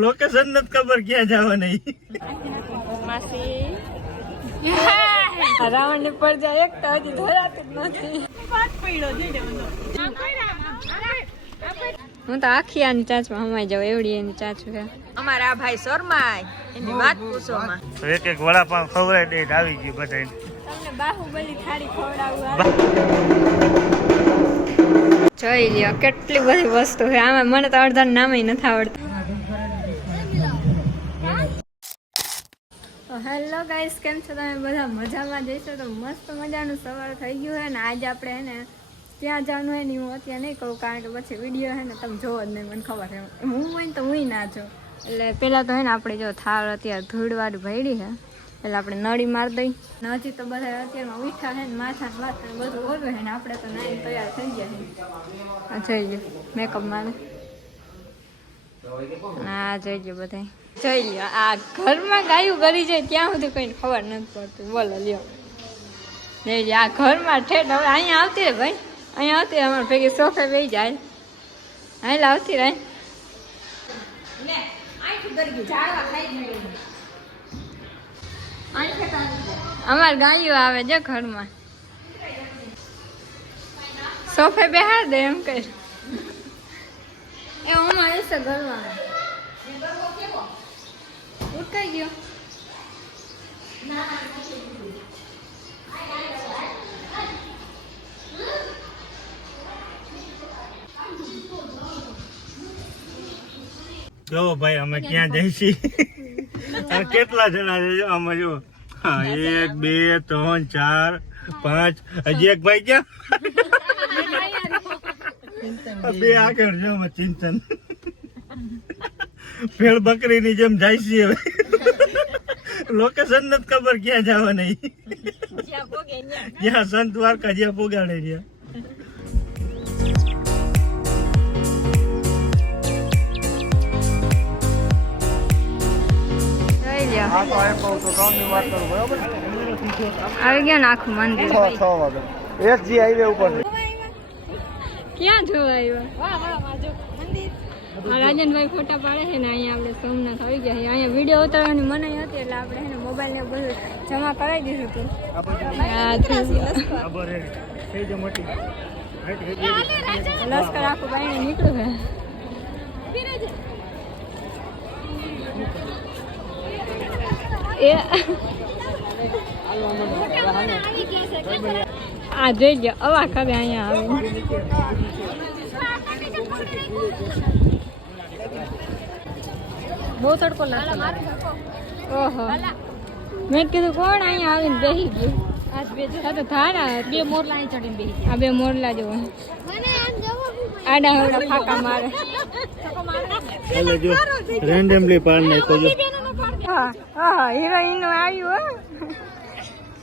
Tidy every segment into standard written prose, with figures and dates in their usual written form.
Location નથી ખબર ક્યાં જવા નહીં માસી રાવણ ની પર જાય એક તો હજી ધરાતું જ નથી. હું તો આખી આની ચાચમાં હમાઈ જાઉં એવડી એની ચાચું છે. અમારા આ ભાઈ શર્માય એની વાત પૂછો માં. એક એક વડાપાવ ખવડાવી દે આવી ગયું બધા. તમને બાહુબલી થાળી ખવડાવું જોઈ લ્યો કેટલી બધી વસ્તુ છે આમાં. મને તો અડધા નામ નથી આવડતું. હેલો ગાઈસ, કેમ છો તમે બધા? મજામાં જઈશો તો મસ્ત મજાનું સવાર થઈ ગયું છે ને આજે આપણે હે ને ત્યાં જવાનું હોય ને હું અત્યારે નહીં કહું કારણ કે પછી વિડીયો છે ને તમે જોવો જ નહીં, મને ખબર છે. હું હોય ને તો હું ના જો. એટલે પહેલાં તો હે ને આપણે જો થાળ અત્યારે ધૂળવાળું ભરી છે એટલે આપણે નળી મારી દઈ ને હજી તો બધા અત્યારમાં ઉઠા છે ને માથા બધું ઓલું છે ને આપણે તો નાઈ તૈયાર થઈ ગયા છે. જોઈ લો મેકઅપ મારે હા જોઈ લો બધા જોઈ લ્યો. આ ઘરમાં ગાયું કરી જાય ત્યાં સુધી કોઈને ખબર નથી પડતી. બોલો લ્યો જોઈ લ્યો આ ઘરમાં ઠેઠ. હવે અહીંયા આવતી રહે ભાઈ, અહીંયા આવતી રહે અમારે ભેગી સોફે બેસી જાય. હાલ આવતી રહે. અમાર ગાયું આવે છે ઘરમાં, સોફે બેહાડ દે એમ કઈ. એ હું આવે છે ઘરમાં ઉઠાઈ ગયો. જો ભાઈ અમે ક્યાં જઈશી અને કેટલા જણા છે જો અમે જો 1 2 3 4 5 હજી એક ભાઈ ક્યાં બે આગળ જો અમે ચિંતન ભેળ બકરી ની જેમ જઈશી. હવે લોકેશન નથી ખબર ક્યાં જવા નહીં, જ્યાં સંત દ્વારકા જ્યાં પોગાડે ત્યાં. આવી ગયા ને આખું મંદિર. 6 વાગે એસજી હાઈવે ઉપર ક્યાં જોવા આવ્યા? રાજનભાઈ ફોટા પાડે છે ને અહીંયા આપણે સોમનાથ આવી ગયા છે. અહીંયા વિડીયો ઉતારવાની મનાઈ હતી એટલે આપણે એને મોબાઈલ ને બધું જમા કરાવી દીધું હતું. લશ્કર આખું બાઈને નીકળ્યું છે. આ જોઈ ગયો અવા ખબે અહીંયા આવે. બહુ તડકો લાગતો. ઓહો મેં કીધું કોણ અહીંયા આવીને બેસી ગયું. આ તો થારા 2 મોરલા અહીં ચડીને બેસી ગયા. આ 2 મોરલા જો આડા હવડા ફાકા મારે. રેન્ડમલી પાડ નાખો જો. હા હિરોઈન નું આવ્યું.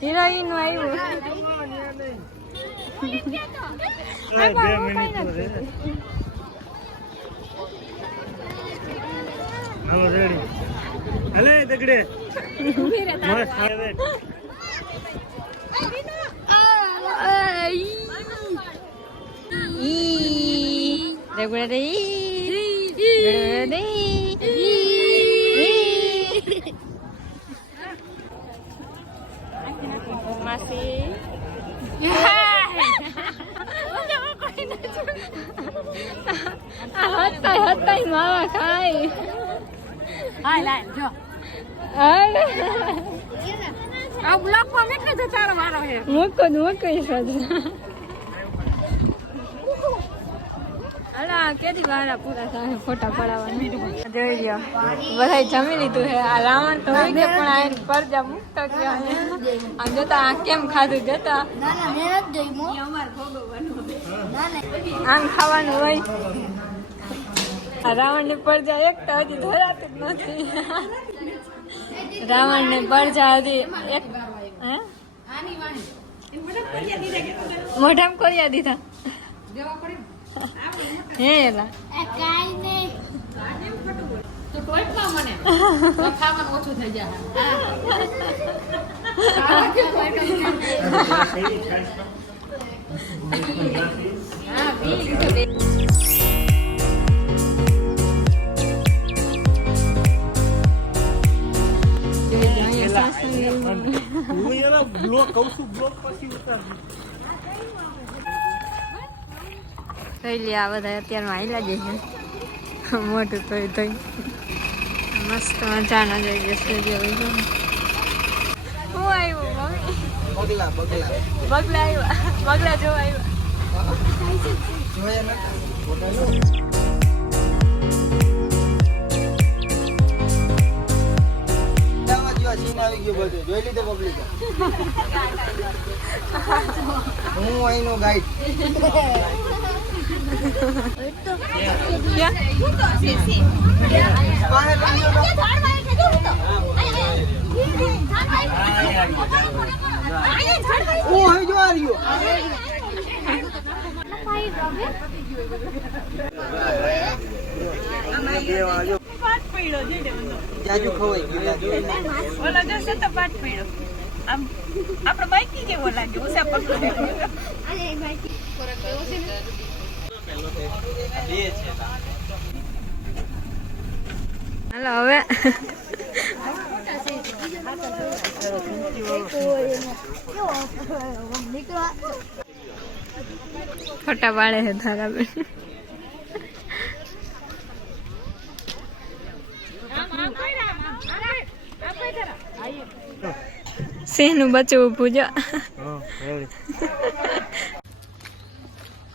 હિરોઈન નું આવ્યું. હાલો રેડી હલે દગડે માસી હતા માવા ખાય. કેદી વારા પૂરા થાય ફોટા પડાવવા. જોઈ લ્યો બધા જમી લીધું છે. આ રાવણ તો હોય છે પણ આ પરજા મુકતો આમ જતા આ કેમ ખાધું જતા આમ ખાવાનું હોય. રાવણ ની પરજા એક તો હજી ધરાતું જ નથી. રાવણ ને પરજા હજી એક મોઢામાં કોરિયા દીધા હે એલા ઓછું થઈ જાય. બ્લોક કહું છું બ્લોક પછી ઉતારજો થઈ લે આ બધા અત્યારમાં આયલા જ છે મોટું થઈ થઈ મસ્ત મજાનો જઈ જશે જેવું હું આવ્યું મમ્મી બગલા બગલા બગલા આવ્યા બગલા જોવા આવ્યા જોયા ના સીન આવી ગયો બધું જોઈ લીધે પબ્લિક હું અહીંનો ગાઈડ જાજુ ખવાઈ ગયું ઓલો જશે તો પાઠ પડ્યો આમ આપણો બાઈકી કેવો લાગે ઉસા પકડે હાલો હવે ફોટા પાડે છે તારા બેન સિંહ નું બચ્ચું ઊભું જો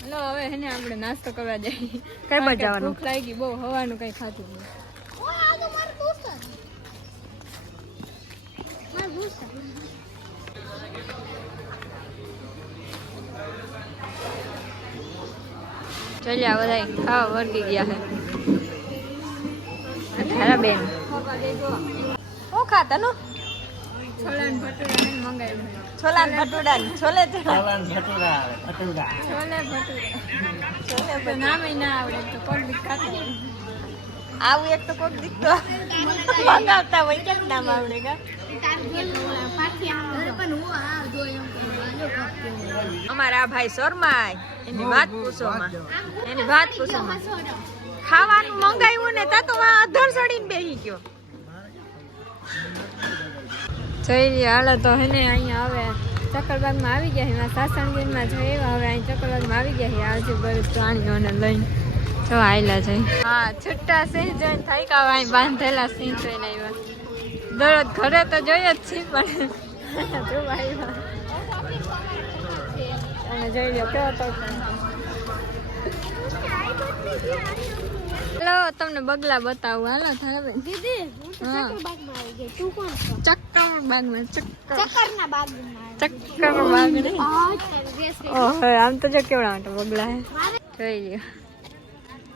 હલો હવે હેને આપણે નાસ્તો કરવા જઈએ કઈ બાજુ જવાનું ભૂખ લાગી બહુ હવાનું કઈ ખાતું નહીં ચાલ્યા બધા ખાવા વર્ગી ગયા છે તારા બેન શું ખાતા નો છોલા ને ભટુરા ને મંગાવ્યું છોલા ને ભટુરા છોલે છોલે ભટુરા છોલે નામ ના આવડે તો કોણ દીક ખાતા આવું એક તો કોક દીક તો મંગાવતા હોય કેમ નામ આવડે કા અમારા ભાઈ શર્માય એની વાત પૂછો એની વાત પૂછો ખાવાનું મંગાવ્યું ને તા તો અધર સડીને બેસી ગયો જઈ રહ્યા હાલો તો હે ને અહીંયા હવે ચક્કરબાગમાં આવી ગયા એમાં સાસણગીરમાં જઈ હવે અહીં ચક્કરબાગમાં આવી ગયા આજે બધું પ્રાણીઓને લઈને જો આયલા જઈ હા છૂટા સિંહ જોઈને થઈ કાવ અહીં બાંધેલા સિંહ જોઈને આવ્યા દરરોજ ઘરે તો જોઈએ જ છીએ પણ જો આવ્યા અને જોઈ લો કેવો તો હેલો તમને બગલા બતાવું હાલો થારા બેન દીદી ચક્કરબાગમાં ઓહો આમ તો જો કેવડા મોટા બગલા હે જોઈ લ્યો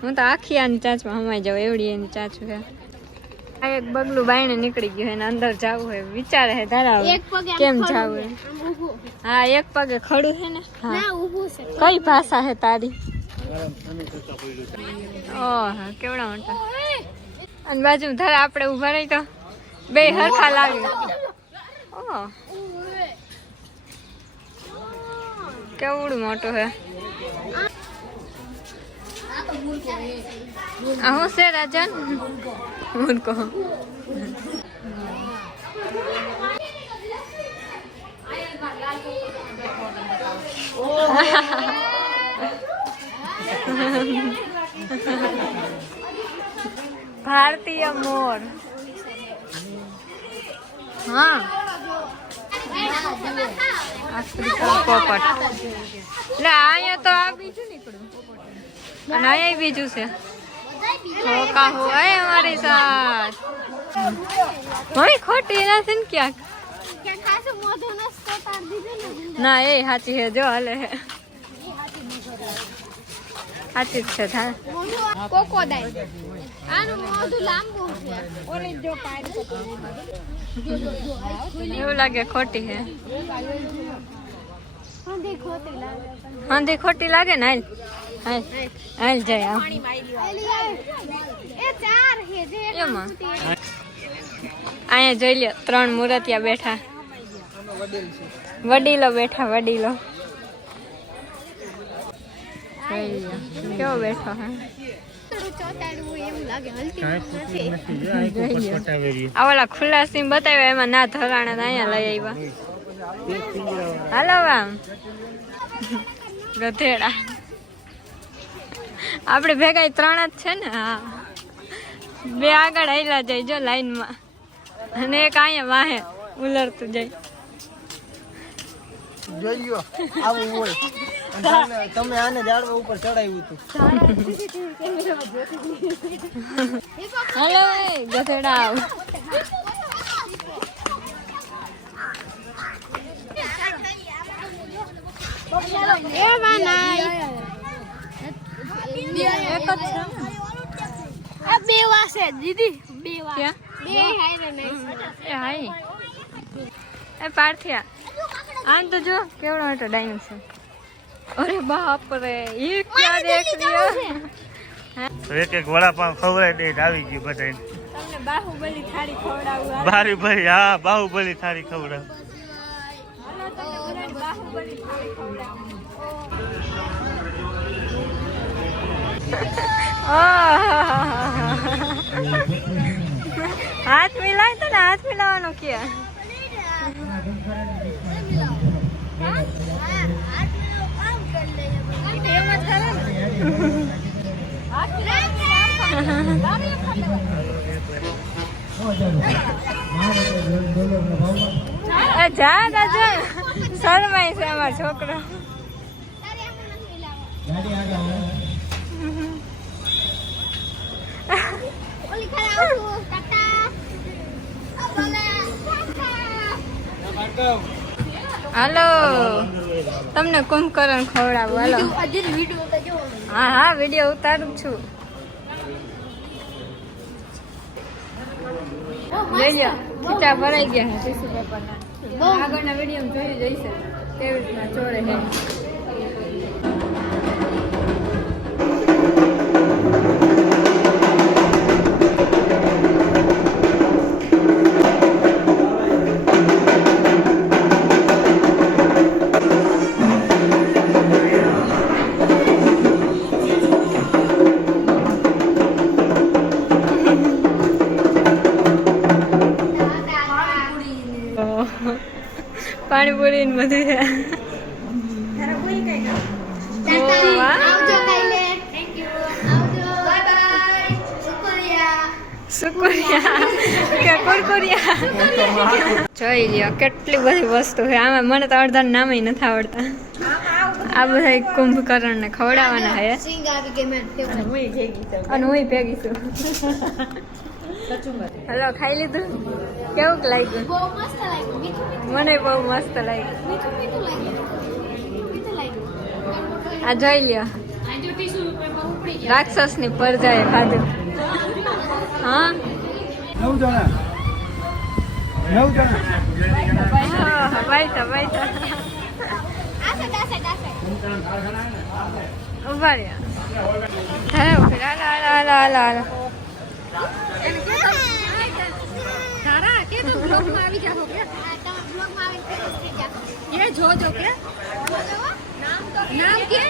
હું તો આખી આની ચાંચમાં હમાઈ જાઉં એવડી એની ચાંચું છે આ એક બગલું બાયણે નીકળી ગયું એને અંદર જવું હોય વિચારે હે તારા કેમ જવું હા એક પગે ખડું છે ને હા કઈ ભાષા હે તારી ઓહ કેવડા મોટા અને બાજુ ધારા આપણે ઉભા રહી તો બે હરખા લાગે ઓહ કેવડું મોટું હે આ હું છે રાજન મૂર્ખો ભારતીય મોર હા આફ્રિકન પોપટ એટલે અહીંયા તો આ બીજું નીકળ્યું અને અહીંયા બીજું છે હોકા હો એ અમારી સાથ હોય ખોટી નથી ને ક્યાંક ના એ સાચી છે જો હાલે સાચી જ છે થા કોકોડાઈલ આનું મોઢું લાંબુ છે ઓલી જો પાડ એવું લાગે ખોટી છે હાંધી ખોટી લાગે ને હાલ હાલ હાલ જાય એમાં અહીંયા જોઈ લ્યો 3 મૂર્તિયા બેઠા વડીલો બેઠા વડીલો કેવો બેઠો હે આ ઓલા ખુલ્લા સીમ બતાવ્યા એમાં ના ધરાણા અહીંયા લઈ આવ્યા હાલો આમ ગધેડા આપણે ભેગા 3 જ છે ને. હા 2 આગળ હાલ્યા જાય જો લાઈનમાં અને એક અહીંયા વાહે ઉલરતું જાય. જોઈ લ્યો આવું હોય. તમે આને ઝાડવા ઉપર ચડાવ્યું હતું. હાલો એ ગધેડા આવ. આમ તો જો કેવડો મોટો ડાયનોસર. અરે બાપ રે એ ક્યાં દેખ લ્યો. એક વડાપાવ ખવડાવી દે આવી ગયું બધા. તમને બાહુબલી થાળી ખવડાવું. બાહુબલી હા બાહુબલી થાળી ખવડાવ. બાહુબલી થાળી ખવડાવું. હાથ મિલાય તો ને હાથ મિલાવાનો ક્યાં. જા દાદા શરમાય છે અમારો છોકરો. હાલો તમને કુંભકરણ ખવડાવું. હાલો હા હા વિડીયો ઉતારું છું. જોઈ ખીચા ભરાઈ ગયા છે ટીશ્યુ પેપરના. આગળના વિડીયો જોઈ જઈશે કેવી રીતના ચોળે છે. પાણીપુરી ને બધું છે. જોઈ લ્યો કેટલી બધી વસ્તુ છે આમાં. મને તો અડધા નામ નથી આવડતા. આ બધા કુંભકરણ ને ખવડાવવાના છે અને હું ભેગી છું. હલો ખાઈ લીધું કેવું લાગ્યું? મને બહુ મસ્ત લાગ્યું. આ જોઈ લ્યો રાક્ષસ ની પરજાએ ખાધું. હા 9 જણા. ઉભા રહ્યા. જોજો કે નામ કે